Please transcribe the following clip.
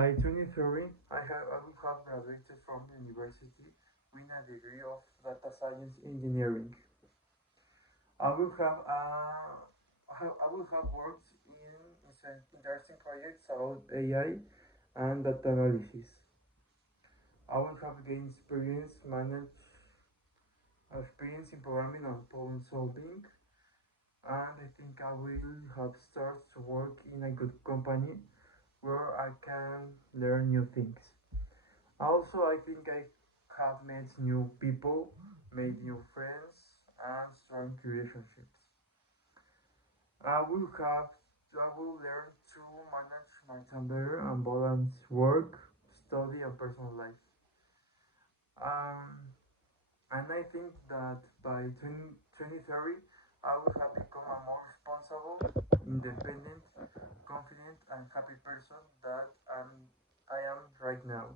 By 2030, I will have graduated from the university with a degree of data science engineering. I will have I will have worked in interesting projects about AI and data analysis. I will have gained experience in programming and problem solving, and I think I will have started to work in a good company where I can learn new things. Also, I think I have met new people, made new friends, and strong relationships. I will have I will learn to manage my time better and balance work, study, and personal life. Um, and I think that by 2030, I will have become a more responsible, independent, confident, and happy person that I am right now.